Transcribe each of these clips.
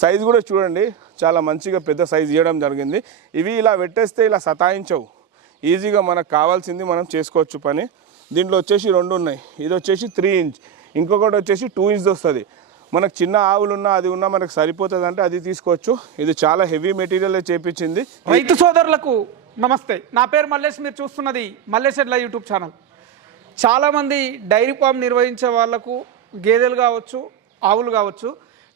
Size కూడా చూడండి చాలా మంచిగా పెద్ద సైజ్ ఇవ్వడం జరిగింది. ఇవి ఇలా పెట్టేస్తే ఇలా సతాయించవు. ఈజీగా మనకు కావాల్సింది మనం చేసుకోవచ్చు పని. దీంట్లో వచ్చేసి రెండు ఉన్నాయి. ఇది వచ్చేసి త్రీ ఇంచ్ ఇంకొకటి వచ్చేసి టూ ఇంచ్ వస్తుంది. మనకు చిన్న ఆవులు ఉన్నా అది ఉన్నా మనకు సరిపోతుంది అంటే అది తీసుకోవచ్చు. ఇది చాలా హెవీ మెటీరియల్ చేపించింది. రైతు సోదరులకు నమస్తే. నా పేరు మల్లేష్ మీరు చూస్తున్నది మల్లేష్ ఎడ్ల యూట్యూబ్ ఛానల్. చాలామంది డైరీ ఫామ్ నిర్వహించే వాళ్ళకు గేదెలు కావచ్చు ఆవులు కావచ్చు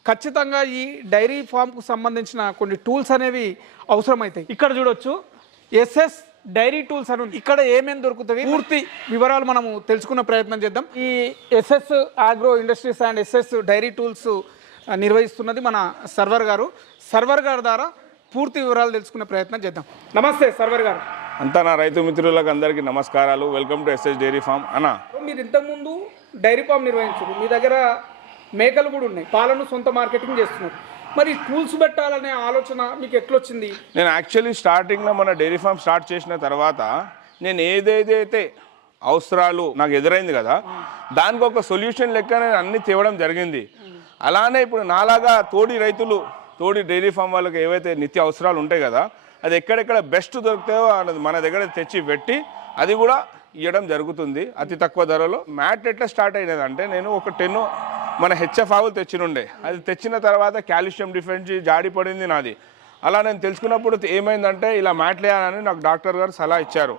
ఖచ్చితంగా ఈ డైరీ ఫామ్కు సంబంధించిన కొన్ని టూల్స్ అనేవి అవసరమవుతాయి ఇక్కడ చూడొచ్చు. ఎస్ఎస్ డైరీ టూల్స్ అని ఉంది. ఇక్కడ ఏమేమి దొరుకుతాయి? పూర్తి వివరాలు మనము తెలుసుకునే ప్రయత్నం చేద్దాం. ఈ SS agro industries and SS dairy tools నిర్వహిస్తున్నది మన సర్వర్ గారు. సర్వర్ గారి ద్వారా పూర్తి వివరాలు తెలుసుకునే ప్రయత్నం చేద్దాం. నమస్తే సర్వర్ గారు. అంతా నా రైతు మిత్రులకు అందరికీ నమస్కారాలు. Welcome to SS dairy farm. అన్న. మీరు ఇంతకుముందు డైరీ ఫామ్ నిర్వహించారు. మీ దగ్గర మేకలు కూడా ఉన్నాయి. పాలను సొంత మార్కెటింగ్ చేస్తున్నారు. మరి టూల్స్ పెట్టాలనే ఆలోచన మీకు ఎట్లొచ్చింది? నేను యాక్చువల్లీ స్టార్టింగ్లో మన డైరీ ఫామ్ స్టార్ట్ చేసిన తర్వాత నేను ఏదైతే అవసరాలు నాకు ఎదురైంది కదా దానికి ఒక సొల్యూషన్ లెక్క నేను అన్ని తేవడం జరిగింది. అలానే ఇప్పుడు నాలాగా తోడి రైతులు తోడి డైరీ ఫామ్ వాళ్ళకి ఏవైతే నిత్య అవసరాలు ఉంటాయి కదా అది ఎక్కడెక్కడ బెస్ట్ దొరుకుతాయో అన్నది మన దగ్గర తెచ్చి పెట్టి అది కూడా ఇవ్వడం జరుగుతుంది అతి తక్కువ ధరలో. మ్యాట్ ఎట్లా స్టార్ట్ అయినది అంటే నేను ఒక టెన్ మన హెచ్ఎఫ్ ఆవులు తెచ్చినుండే. అది తెచ్చిన తర్వాత కాల్షియం డిఫెన్స్ జాడి పడింది నాది. అలా నేను తెలుసుకున్నప్పుడు ఏమైందంటే ఇలా మ్యాట్ నాకు డాక్టర్ గారు సలహా ఇచ్చారు.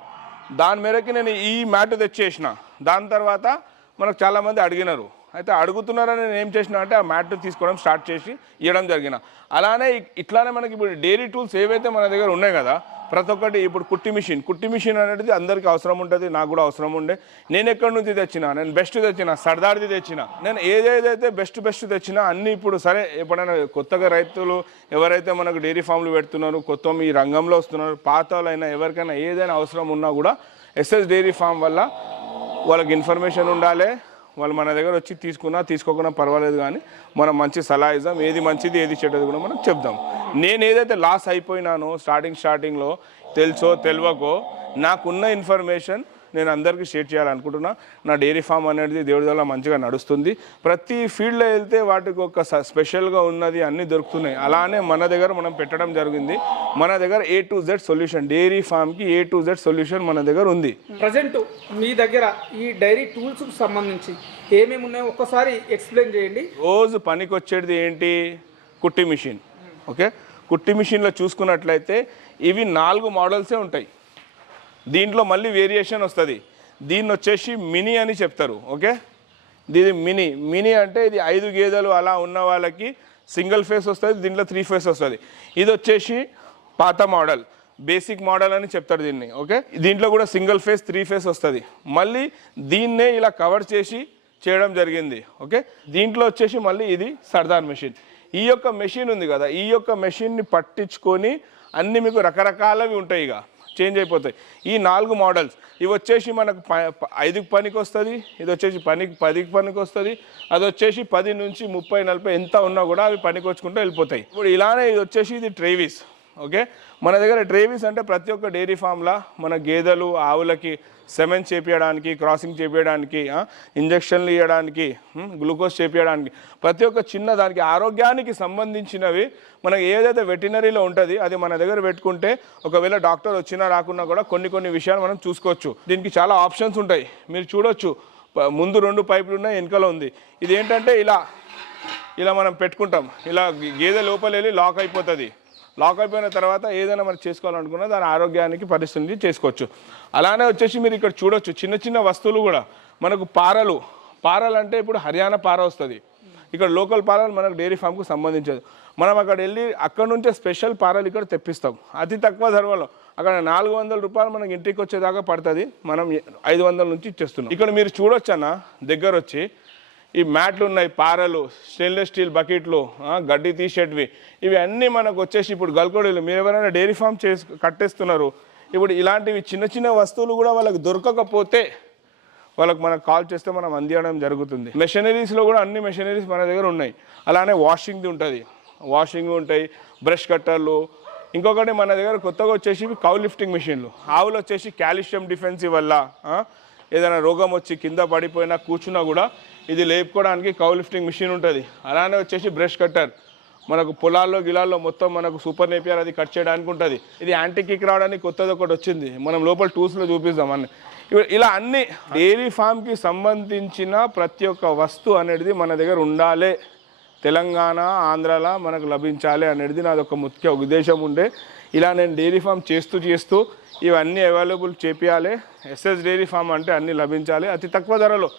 దాని మేరకు నేను ఈ మ్యాట్ తెచ్చేసిన. దాని తర్వాత మనకు చాలామంది అడిగినారు. అయితే అడుగుతున్నారని నేను ఏం చేసిన అంటే ఆ మ్యాట్ తీసుకోవడం స్టార్ట్ చేసి ఇవ్వడం జరిగిన. అలానే ఇట్లానే మనకి ఇప్పుడు డైరీ టూల్స్ ఏవైతే మన దగ్గర ఉన్నాయి కదా ప్రతి ఒక్కటి ఇప్పుడు కుట్టి మిషన్. కుట్టి మిషన్ అనేది అందరికీ అవసరం ఉంటుంది నాకు కూడా అవసరం ఉండే. నేను ఎక్కడి నుంచి తెచ్చిన నేను బెస్ట్ తెచ్చిన సర్దార్ది తెచ్చిన నేను ఏదేదైతే బెస్ట్ బెస్ట్ తెచ్చినా అన్ని ఇప్పుడు సరే ఎప్పుడైనా కొత్తగా రైతులు ఎవరైతే మనకు డైరీ ఫామ్లు పెడుతున్నారు కొత్త ఈ రంగంలో వస్తున్నారు పాత ఎవరికైనా ఏదైనా అవసరం ఉన్నా కూడా ఎస్ఎస్ డైరీ ఫామ్ వల్ల వాళ్ళకి ఇన్ఫర్మేషన్ ఉండాలి వాళ్ళు మన దగ్గర వచ్చి తీసుకున్నా తీసుకోకున్నా పర్వాలేదు కానీ మనం మంచి సలహా ఇద్దాం. ఏది మంచిది ఏది చెడ్డది కూడా మనం చెప్దాం. నేను ఏదైతే లాస్ అయిపోయినానో స్టార్టింగ్ స్టార్టింగ్లో తెలుసో తెలియకో నాకున్న ఇన్ఫర్మేషన్ నేను అందరికీ షేర్ చేయాలనుకుంటున్నా. నా డైరీ ఫామ్ అనేది దేవుడి వల్ల మంచిగా నడుస్తుంది. ప్రతి ఫీల్డ్లో వెళ్తే వాటికి ఒక స్పెషల్గా ఉన్నది అన్నీ దొరుకుతున్నాయి. అలానే మన దగ్గర మనం పెట్టడం జరిగింది. మన దగ్గర A to Z solution dairy ఫామ్కి A to Z solution మన దగ్గర ఉంది. ప్రజెంట్ మీ దగ్గర ఈ డైరీ టూల్స్కు సంబంధించి ఏమేమి ఉన్నాయో ఒక్కసారి ఎక్స్ప్లెయిన్ చేయండి. రోజు పనికి వచ్చేది ఏంటి? కుట్టి మిషన్. ఓకే? కుట్టి మిషన్లో చూసుకున్నట్లయితే ఇవి నాలుగు మోడల్సే ఉంటాయి. దీంట్లో మళ్ళీ వేరియేషన్ వస్తుంది. దీన్ని వచ్చేసి మినీ అని చెప్తారు ఓకే? ఇది మినీ మినీ అంటే ఇది ఐదు గేదెలు అలా ఉన్న వాళ్ళకి సింగిల్ ఫేస్ వస్తుంది దీంట్లో త్రీ ఫేస్ వస్తుంది. ఇది వచ్చేసి పాత మోడల్ బేసిక్ మోడల్ అని చెప్తారు దీన్ని ఓకే? దీంట్లో కూడా సింగిల్ ఫేస్ త్రీ ఫేస్ వస్తుంది. మళ్ళీ దీన్నే ఇలా కవర్ చేసి చేయడం జరిగింది ఓకే? దీంట్లో వచ్చేసి మళ్ళీ ఇది సర్దార్ మెషిన్ ఈ యొక్క మెషిన్ ఉంది కదా ఈ యొక్క మెషిన్ని పట్టించుకొని అన్ని మీకు రకరకాలవి ఉంటాయి ఇక. చేంజ్ అయిపోతాయి. ఈ నాలుగు మోడల్స్ ఇవి వచ్చేసి మనకు ప- ఐదుకి పనికి వస్తుంది ఇది వచ్చేసి పనికి పదికి పనికి వస్తుంది అది వచ్చేసి పది నుంచి ముప్పై నలభై ఎంత ఉన్నా కూడా అవి పనికి వచ్చుకుంటూ వెళ్ళిపోతాయి. ఇప్పుడు ఇలానే ఇది వచ్చేసి ఇది ట్రేవిస్ ఓకే? మన దగ్గర ట్రేవిస్ అంటే ప్రతి ఒక్క డైరీ ఫామ్లా మన గేదెలు ఆవులకి సెమెన్ చేపించడానికి క్రాసింగ్ చేపించడానికి ఇంజక్షన్లు ఇవ్వడానికి గ్లూకోజ్ చేపించడానికి ప్రతి ఒక్క చిన్న దానికి ఆరోగ్యానికి సంబంధించినవి మనకి ఏదైతే వెటనరీలో ఉంటుంది అది మన దగ్గర పెట్టుకుంటే ఒకవేళ డాక్టర్ వచ్చినా రాకున్నా కూడా కొన్ని కొన్ని విషయాలు మనం చూసుకోవచ్చు. దీనికి చాలా ఆప్షన్స్ ఉంటాయి. మీరు చూడొచ్చు. ముందు రెండు పైపులు ఉన్నాయి వెనుకలో ఉంది. ఇది ఏంటంటే ఇలా ఇలా మనం పెట్టుకుంటాం. ఇలా గేదె లోపల వెళ్ళి లాక్ అయిపోతుంది. లాక్ అయిపోయిన తర్వాత ఏదైనా మనం చేసుకోవాలనుకున్నా దాని ఆరోగ్యానికి పరిస్థితి చేసుకోవచ్చు. అలానే వచ్చేసి మీరు ఇక్కడ చూడొచ్చు చిన్న చిన్న వస్తువులు కూడా. మనకు పారలు పారలు అంటే ఇప్పుడు హర్యానా పార వస్తుంది. ఇక్కడ లోకల్ పారలు మనకు డైరీ ఫామ్కు సంబంధించదు. మనం అక్కడ వెళ్ళి అక్కడ నుంచే స్పెషల్ పారలు ఇక్కడ తెప్పిస్తాం. అతి తక్కువ ధరలో. అక్కడ నాలుగు వందల రూపాయలు మనకి ఇంటికి వచ్చేదాకా పడుతుంది. మనం ఐదు వందల నుంచి ఇచ్చేస్తున్నాం. ఇక్కడ మీరు చూడొచ్చు అన్న దగ్గర వచ్చి ఈ మ్యాట్లు ఉన్నాయి పారలు స్టెయిన్లెస్ స్టీల్ బకెట్లు గడ్డి తీసేటివి. ఇవి అన్నీ మనకు వచ్చేసి ఇప్పుడు గల్కొడీలు. మీరు ఎవరైనా డైరీ ఫామ్ చేసి కట్టేస్తున్నారు ఇప్పుడు ఇలాంటివి చిన్న చిన్న వస్తువులు కూడా వాళ్ళకి దొరకకపోతే వాళ్ళకి మనకు కాల్ చేస్తే మనం అందియడం జరుగుతుంది. మెషినరీస్లో కూడా అన్ని మెషినరీస్ మన దగ్గర ఉన్నాయి. అలానే వాషింగ్ది ఉంటుంది. వాషింగ్ ఉంటాయి బ్రష్ కట్టర్లు. ఇంకొకటి మన దగ్గర కొత్తగా వచ్చేసి కౌ లిఫ్టింగ్ మిషన్లు ఆవులు వచ్చేసి కాల్షియం డిఫెన్సీ వల్ల ఏదైనా రోగం వచ్చి కింద పడిపోయినా కూర్చున్నా కూడా ఇది లేపుకోవడానికి కౌ లిఫ్టింగ్ మిషన్ ఉంటుంది. అలానే వచ్చేసి బ్రష్ కట్టర్ మనకు పొలాల్లో గిలాల్లో మొత్తం మనకు సూపర్ నేపియర్ అది కట్ చేయడానికి ఉంటుంది. ఇది యాంటీ కిక్ రావడానికి కొత్తది ఒకటి వచ్చింది. మనం లోపల టూల్స్లో చూపిస్తాం అన్ని. ఇలా అన్ని డైరీ ఫామ్కి సంబంధించిన ప్రతి ఒక్క వస్తువు అనేది మన దగ్గర ఉండాలి. తెలంగాణ ఆంధ్రాలో మనకు లభించాలి అనేది నాది ఒక ముఖ్య ఉద్దేశం ఉండే. ఇలా నేను డైరీ ఫామ్ చేస్తూ చేస్తూ ఇవన్నీ అవైలబుల్ చేపించాలి ఎస్ఎస్ డైరీ ఫామ్ అంటే అన్నీ లభించాలి. అతి తక్కువ ధరలో.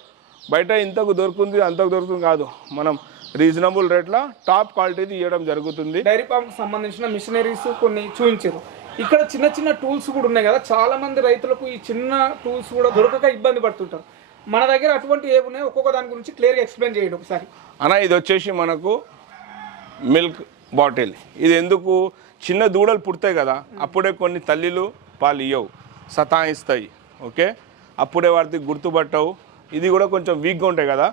బయట ఇంతకు దొరుకుతుంది అంతకు దొరుకుతుంది కాదు. మనం రీజనబుల్ రేట్ల టాప్ క్వాలిటీది ఇవ్వడం జరుగుతుంది. డైరీ ఫామ్కి సంబంధించిన మిషనరీస్ కొన్ని చూపించారు. ఇక్కడ చిన్న చిన్న టూల్స్ కూడా ఉన్నాయి కదా. చాలా మంది రైతులకు ఈ చిన్న టూల్స్ కూడా దొరకక ఇబ్బంది పడుతుంటారు. మన దగ్గర అటువంటి ఏమి ఉన్నాయి? ఒక్కొక్క దాని గురించి క్లియర్గా ఎక్స్ప్లెయిన్ చేయండి ఒకసారి. అన్న ఇది వచ్చేసి మనకు మిల్క్ బాటిల్. ఇది ఎందుకు? చిన్న దూడలు పుడతాయి కదా. అప్పుడే కొన్ని తల్లిలు పాలు ఇవ్వవు సతాయిస్తాయి. ఓకే? అప్పుడే వాటికి గుర్తుపట్టవు. ఇది కూడా కొంచెం వీక్గా ఉంటాయి కదా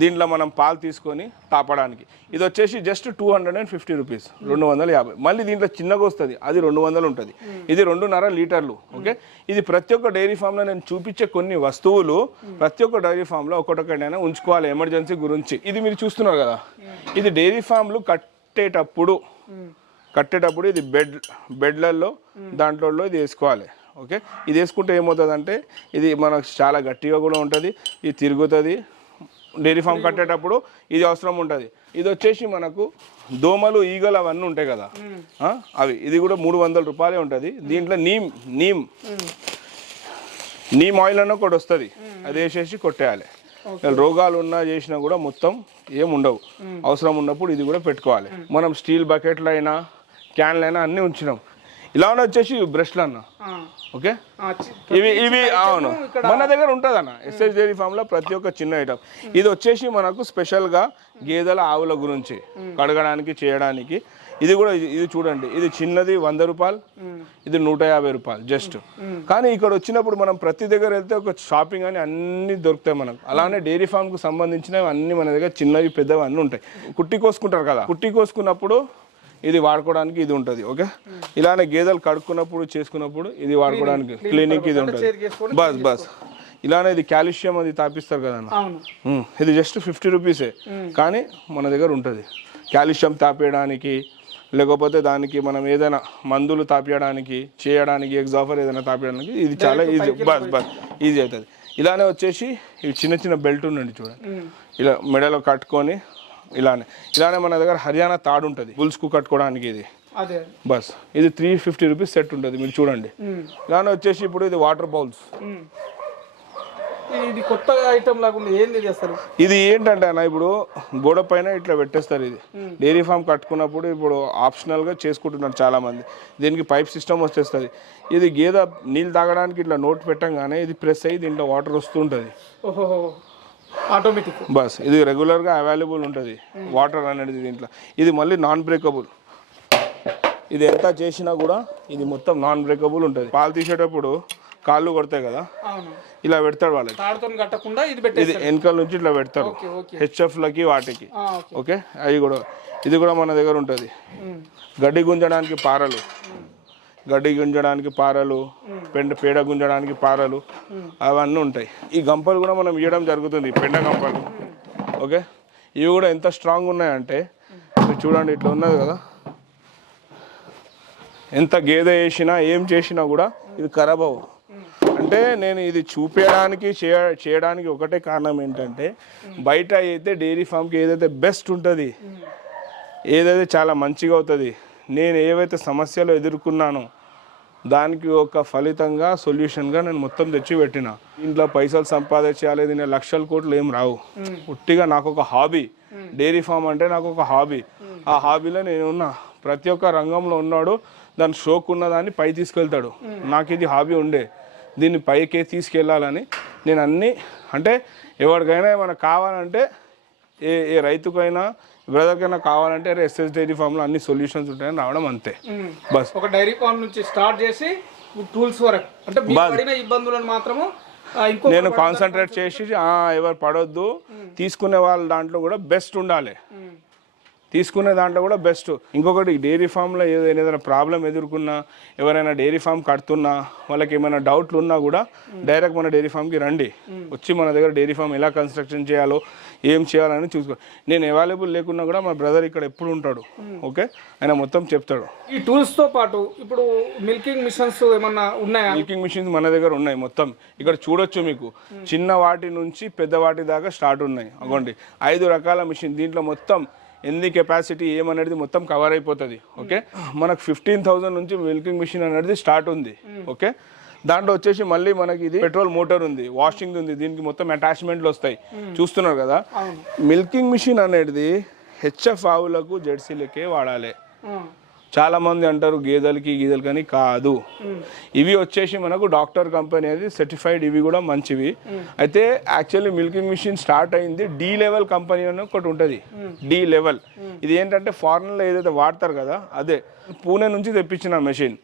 దీంట్లో మనం పాలు తీసుకొని తాపడానికి. ఇది వచ్చేసి just two hundred and fifty rupees రెండు వందల యాభై. మళ్ళీ దీంట్లో చిన్నగా వస్తుంది అది రెండు వందలు ఉంటుంది. ఇది రెండున్నర లీటర్లు ఓకే? ఇది ప్రతి ఒక్క డైరీ ఫామ్లో నేను చూపించే కొన్ని వస్తువులు ప్రతి ఒక్క డైరీ ఫామ్లో ఒకటొకటైనా ఉంచుకోవాలి ఎమర్జెన్సీ గురించి. ఇది మీరు చూస్తున్నారు కదా? ఇది డైరీ ఫామ్లు కట్టేటప్పుడు కట్టేటప్పుడు ఇది బెడ్ బెడ్లలో దాంట్లో ఇది వేసుకోవాలి. ఓకే? ఇది వేసుకుంటే ఏమవుతుందంటే ఇది మనకు చాలా గట్టిగా కూడా ఉంటుంది ఇది తిరుగుతుంది. డైరీ ఫామ్ కట్టేటప్పుడు ఇది అవసరం ఉంటుంది. ఇది వచ్చేసి మనకు దోమలు ఈగలు అవన్నీ ఉంటాయి కదా. అవి. ఇది కూడా మూడు వందల రూపాయలే ఉంటుంది. దీంట్లో నీమ్ నీమ్. నీమ్ ఆయిల్ అన్న ఒకటి వస్తుంది. అది వేసేసి కొట్టేయాలి. రోగాలు ఉన్నా చేసినా కూడా మొత్తం ఏం ఉండవు. అవసరం ఉన్నప్పుడు ఇది కూడా పెట్టుకోవాలి. మనం స్టీల్ బకెట్లు అయినా క్యాన్లు అయినా అన్నీ ఉంచినాం. ఇలా వచ్చేసి బ్రష్లు అన్న. ఓకే? ఇవి ఇవి అవును. మన దగ్గర ఉంటుంది అన్న ఎస్ఎస్ డైరీ ఫామ్లో ప్రతి ఒక్క చిన్న ఐటమ్ ఇది వచ్చేసి మనకు స్పెషల్గా గేదెల ఆవుల గురించి కడగడానికి చేయడానికి. ఇది కూడా ఇది ఇది చూడండి. ఇది చిన్నది వంద రూపాయలు ఇది నూట యాభై రూపాయలు జస్ట్. కానీ ఇక్కడ వచ్చినప్పుడు మనం ప్రతి దగ్గర వెళ్తే ఒక షాపింగ్ అని అన్ని దొరుకుతాయి మనకు. అలానే డైరీ ఫామ్కు సంబంధించినవి అన్ని మన దగ్గర చిన్నవి పెద్దవి అన్నీ ఉంటాయి. కుట్టి కోసుకుంటారు కదా. కుట్టి కోసుకున్నప్పుడు ఇది వాడుకోవడానికి ఇది ఉంటుంది ఓకే? ఇలానే గేదెలు కడుక్కున్నప్పుడు చేసుకున్నప్పుడు ఇది వాడుకోవడానికి క్లీనింగ్ ఇది ఉంటుంది. బస్ బస్. ఇలానే ఇది కాల్షియం అది తాపిస్తారు కదా ఇది జస్ట్ ఫిఫ్టీ రూపీసే కానీ మన దగ్గర ఉంటుంది. కాల్షియం తాపేయడానికి లేకపోతే దానికి మనం ఏదైనా మందులు తాపించడానికి చేయడానికి ఎగ్జాఫర్ ఏదైనా తాపించడానికి ఇది చాలా ఈజీ బస్ బస్. ఈజీ అవుతుంది. ఇలానే వచ్చేసి ఇవి చిన్న చిన్న బెల్ట్ ఉండండి చూడండి. ఇలా మెడలో కట్టుకొని ఇలానే. ఇలానే మన దగ్గర హర్యానా తాడు ఉంటుంది. బుల్స్కు కట్టుకోవడానికి ఇది. బస్. ఇది త్రీ ఫిఫ్టీ రూపీస్ సెట్ ఉంటుంది. మీరు చూడండి. ఇలానే వచ్చేసి ఇప్పుడు ఇది వాటర్ బౌల్స్. ఇది కొత్త ఐటమ్ లాగా ఉంది. ఏంది ఇది ఏంటంటే అన్న ఇప్పుడు గోడ పైన ఇట్లా పెట్టేస్తారు ఇది. డైరీ ఫామ్ కట్టుకున్నప్పుడు ఇప్పుడు ఆప్షనల్గా చేసుకుంటున్నారు చాలా మంది దీనికి పైప్ సిస్టమ్ వచ్చేస్తుంది. ఇది గేదె నీళ్ళు తాగడానికి ఇట్లా నోట్ పెట్టంగానే ఇది ప్రెస్ అయ్యి దీంట్లో వాటర్ వస్తూ ఉంటుంది. ఓహో ఆటోమేటిక్ బస్. ఇది రెగ్యులర్గా అవైలబుల్ ఉంటుంది. వాటర్ అనేది దీంట్లో. ఇది మళ్ళీ నాన్ బ్రేకబుల్ ఇది ఎంత చేసినా కూడా ఇది మొత్తం నాన్ బ్రేకబుల్ ఉంటుంది. పాలు తీసేటప్పుడు కాళ్ళు కొడతాయి కదా? ఇలా పెడతాడు వాళ్ళకి. కట్టకుండా ఇది వెనకాల నుంచి ఇట్లా పెడతారు హెచ్ఎఫ్లకి వాటికి. ఓకే. అవి కూడా. ఇది కూడా మన దగ్గర ఉంటుంది. గడ్డి గుంజడానికి పారలు. గడ్డి గుంజడానికి పారలు పెండ పేడ గుంజడానికి పారలు అవన్నీ ఉంటాయి. ఈ గంపలు కూడా మనం ఇవ్వడం జరుగుతుంది పెండ గంపలు. ఓకే? ఇవి కూడా ఎంత స్ట్రాంగ్ ఉన్నాయంటే మీరు చూడండి ఇట్లా ఉన్నది కదా. ఎంత గేదె వేసినా ఏం చేసినా కూడా ఇది ఖరాబ్ అవ్వవు అంటే నేను ఇది చూపించడానికి చేయ చేయడానికి ఒకటే కారణం ఏంటంటే బయట అయితే డైరీ ఫామ్కి ఏదైతే బెస్ట్ ఉంటుంది ఏదైతే చాలా మంచిగా అవుతుంది నేను ఏవైతే సమస్యలు ఎదుర్కొన్నానో దానికి ఒక ఫలితంగా సొల్యూషన్గా నేను మొత్తం తెచ్చి పెట్టిన. ఇంట్లో పైసలు సంపాదించాలి దీని లక్షల కోట్లు ఏం రావు. ఉట్టిగా నాకు ఒక హాబీ డైరీ ఫామ్ అంటే నాకు ఒక హాబీ ఆ హాబీలో నేను ఉన్నా ప్రతి ఒక్క రంగంలో ఉన్నాడు. దాని షోక్ ఉన్నదాన్ని పై తీసుకెళ్తాడు. నాకు ఇది హాబీ ఉండే. దీన్ని పైకి తీసుకెళ్ళాలని నేను అన్ని అంటే ఎవరికైనా ఏమైనా కావాలంటే ఏ ఏ రైతుకైనా బ్రదర్కైనా కావాలంటే ఎస్ఎస్ డైరీ ఫామ్లో అన్ని సొల్యూషన్స్ ఉంటాయని రావడం అంతే. బస్. ఒక డైరీ ఫామ్ నుంచి స్టార్ట్ చేసి టూల్స్ వరకు. అంటే పడిన ఇబ్బందులను మాత్రము నేను కాన్సన్ట్రేట్ చేసి ఎవరు పడొద్దు తీసుకునే వాళ్ళ దాంట్లో కూడా బెస్ట్ ఉండాలి. తీసుకునే దాంట్లో కూడా బెస్ట్. ఇంకొకటి డైరీ ఫామ్లో ఏదైనా ఏదైనా ప్రాబ్లం ఎదుర్కొన్నా ఎవరైనా డైరీ ఫామ్ కడుతున్నా వాళ్ళకి ఏమైనా డౌట్లు ఉన్నా కూడా డైరెక్ట్ మన డైరీ ఫామ్కి రండి. వచ్చి మన దగ్గర డైరీ ఫామ్ ఎలా కన్స్ట్రక్షన్ చేయాలో ఏం చేయాలని చూసుకో. నేను అవైలబుల్ లేకున్నా కూడా మా బ్రదర్ ఇక్కడ ఎప్పుడు ఉంటాడు. ఓకే? ఆయన మొత్తం చెప్తాడు. ఈ టూల్స్తో పాటు ఇప్పుడు మిల్కింగ్ మిషన్స్ ఏమన్నా ఉన్నాయా? మిల్కింగ్ మిషన్స్ మన దగ్గర ఉన్నాయి మొత్తం. ఇక్కడ చూడొచ్చు మీకు. చిన్న వాటి నుంచి పెద్ద వాటి దాకా స్టార్ట్ ఉన్నాయి. అగోండి. ఐదు రకాల మిషన్. దీంట్లో మొత్తం ఎన్ని కెపాసిటీ ఏమనేది మొత్తం కవర్ అయిపోతుంది ఓకే మనకు ఫిఫ్టీన్ థౌసండ్ నుంచి మిల్కింగ్ మిషన్ అనేది స్టార్ట్ ఉంది ఓకే దాంట్లో వచ్చేసి మళ్ళీ మనకి ఇది పెట్రోల్ మోటార్ ఉంది వాషింగ్ ఉంది దీనికి మొత్తం అటాచ్మెంట్లు వస్తాయి. చూస్తున్నారు కదా? మిల్కింగ్ మిషన్ అనేది హెచ్ఎఫ్ ఆవులకు జెర్సీలకే వాడాలి. చాలామంది అంటారు గేదెలకి గీదెలకి అని కాదు. ఇవి వచ్చేసి మనకు డాక్టర్ కంపెనీ అది సర్టిఫైడ్ ఇవి కూడా మంచివి. అయితే యాక్చువల్లీ మిల్కింగ్ మిషన్ స్టార్ట్ అయింది. డి లెవెల్ కంపెనీ అని ఒకటి ఉంటుంది. డి లెవెల్ ఇది ఏంటంటే ఫారెన్లో ఏదైతే వాడతారు కదా అదే పూణే నుంచి తెప్పించిన మెషిన్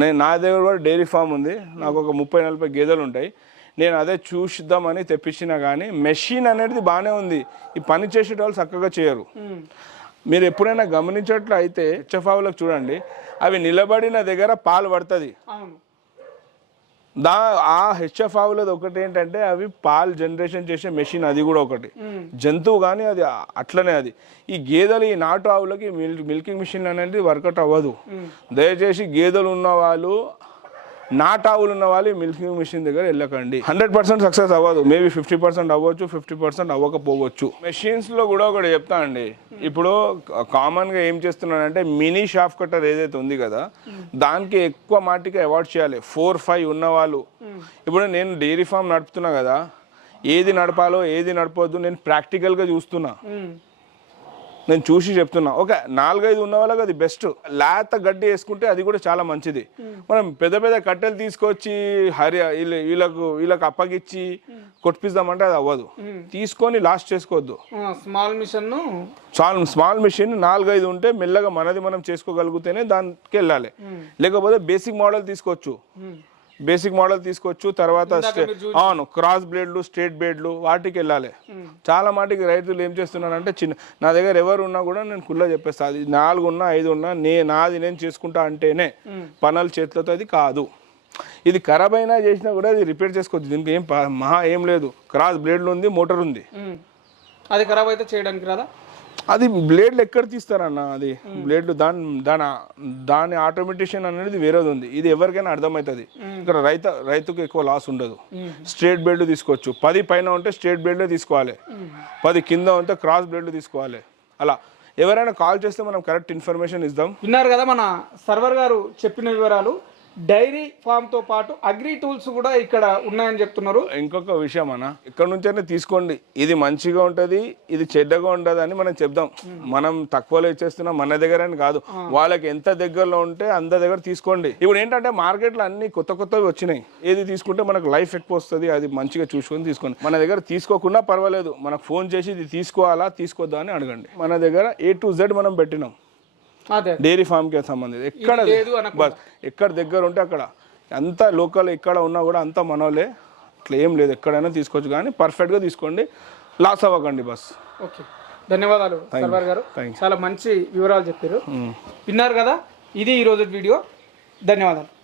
నేను నా దగ్గర కూడా డైరీ ఫామ్ ఉంది. నాకు ఒక ముప్పై నలభై గేదెలు ఉంటాయి. నేను అదే చూసిద్దామని తెప్పించిన కానీ మెషిన్ అనేది బాగానే ఉంది. ఈ పని చేసేటోళ్ళు చక్కగా చేయరు. మీరు ఎప్పుడైనా గమనించట్లు అయితే హెచ్ఎఫ్ఆవులకు చూడండి అవి నిలబడిన దగ్గర పాలు పడుతుంది. దా ఆ హెచ్ఎఫ్ ఆవులది ఒకటి ఏంటంటే అవి పాలు జనరేషన్ చేసే మెషిన్ అది కూడా ఒకటి. జంతువు కానీ అది అట్లనే అది. ఈ గేదెలు ఈ నాటు ఆవులకి మిల్ మిల్కింగ్ మిషన్ అనేది వర్కౌట్ అవ్వదు. దయచేసి గేదెలు ఉన్న వాళ్ళు నాట్ ఆవులు ఉన్న వాళ్ళు మిల్కింగ్ మిషన్ దగ్గర వెళ్ళకండి. హండ్రెడ్ పర్సెంట్ సక్సెస్ అవ్వదు. మేబీ ఫిఫ్టీ పర్సెంట్ అవ్వచ్చు ఫిఫ్టీ పర్సెంట్ అవ్వకపోవచ్చు. మెషిన్స్లో కూడా ఒకటి చెప్తా అండి. ఇప్పుడు కామన్గా ఏం చేస్తున్నానంటే మినీ షాఫ్ కట్టర్ ఏదైతే ఉంది కదా దానికి ఎక్కువ మాటికి అవాయిడ్ చేయాలి. ఫోర్ ఫైవ్ ఉన్న వాళ్ళు. ఇప్పుడు నేను డైరీ ఫామ్ నడుపుతున్నా కదా ఏది నడపాలో ఏది నడపొద్దు నేను ప్రాక్టికల్గా చూస్తున్నా. నేను చూసి చెప్తున్నా. ఒక నాలుగైదు ఉన్న వాళ్ళకి అది బెస్ట్ లేత గడ్డి వేసుకుంటే అది కూడా చాలా మంచిది. మనం పెద్ద పెద్ద కట్టెలు తీసుకొచ్చి హరి వీళ్ళ- వీళ్ళకు వీళ్ళకి అప్పగిచ్చి కొట్టిపిద్దామంటే అది అవ్వదు. తీసుకొని లాస్ట్ చేసుకోవద్దు. స్మాల్ మిషన్ చాలా స్మాల్ మెషిన్ నాలుగైదు ఉంటే మెల్లగా మనది మనం చేసుకోగలిగితేనే దానికి వెళ్ళాలి లేకపోతే బేసిక్ మోడల్ తీసుకోవచ్చు. బేసిక్ మోడల్ తీసుకోవచ్చు తర్వాత అవును క్రాస్ బ్లేడ్లు స్ట్రేట్ బ్లేడ్లు వాటికి వెళ్ళాలి. చాలా మాటికి రైతులు ఏం చేస్తున్నారంటే చిన్న నా దగ్గర ఎవరు ఉన్నా కూడా నేను కుల్లా చెప్పేస్తా అది నాలుగు ఉన్నా ఐదు ఉన్నా నే నాది నేను చేసుకుంటా అంటేనే పనులు చేతులతో అది కాదు. ఇది ఖరాబ్ అయినా చేసినా కూడా అది రిపేర్ చేసుకోవచ్చు దీనికి ఏం మహా ఏం లేదు. క్రాస్ బ్లేడ్లు ఉంది మోటార్ ఉంది. అది ఖరాబ్ అయితే చేయడానికి రాదా? అది బ్లేడ్లు ఎక్కడ తీస్తారన్న అది? బ్లేడ్లు దాని దాని దాని ఆటోమేటిషన్ అనేది వేరేది ఉంది. ఇది ఎవరికైనా అర్థమవుతుంది ఇక్కడ రైత రైతుకు ఎక్కువ లాస్ ఉండదు. స్ట్రేట్ బ్లేడ్ తీసుకోవచ్చు. పది పైన ఉంటే స్ట్రేట్ బ్లేడ్లే తీసుకోవాలి. పది కింద ఉంటే క్రాస్ బ్లేడ్లు తీసుకోవాలి. అలా. ఎవరైనా కాల్ చేస్తే మనం కరెక్ట్ ఇన్ఫర్మేషన్ ఇద్దాం విన్నారు కదా మన సర్వర్ గారు చెప్పిన వివరాలు. డైరీ ఫామ్తో పాటు అగ్రి టూల్స్ కూడా ఇక్కడ ఉన్నాయని చెప్తున్నారు. ఇంకొక విషయం అన్న ఇక్కడ నుంచైనా తీసుకోండి. ఇది మంచిగా ఉంటది ఇది చెడ్డగా ఉండదు అని మనం చెప్దాం. మనం తక్కువలో ఇచ్చేస్తున్నాం మన దగ్గర అని కాదు. వాళ్ళకి ఎంత దగ్గరలో ఉంటే అంత దగ్గర తీసుకోండి. ఇప్పుడు ఏంటంటే మార్కెట్లో అన్ని కొత్త కొత్తవి వచ్చినాయి. ఏది తీసుకుంటే మనకు లైఫ్ ఎక్కువ వస్తుంది అది మంచిగా చూసుకొని తీసుకోండి. మన దగ్గర తీసుకోకుండా పర్వాలేదు. మనకు ఫోన్ చేసి ఇది తీసుకోవాలా తీసుకోవద్దా అని అడగండి. మన దగ్గర ఏ టు జెడ్ మనం పెట్టినాం. డైరీ ఫామ్కి సంబంధించి. ఎక్కడ. బస్ ఎక్కడ దగ్గర ఉంటే అక్కడ. అంత లోకల్ ఎక్కడ ఉన్నా కూడా అంత మనోలే. ఇట్లా ఏం లేదు. ఎక్కడైనా తీసుకోవచ్చు కానీ పర్ఫెక్ట్గా తీసుకోండి. లాస్ అవ్వకండి బస్. ఓకే. ధన్యవాదాలు సర్వర్ గారు. చాలా మంచి వివరాలు చెప్పారు. విన్నారు కదా? ఇది ఈరోజు వీడియో. ధన్యవాదాలు.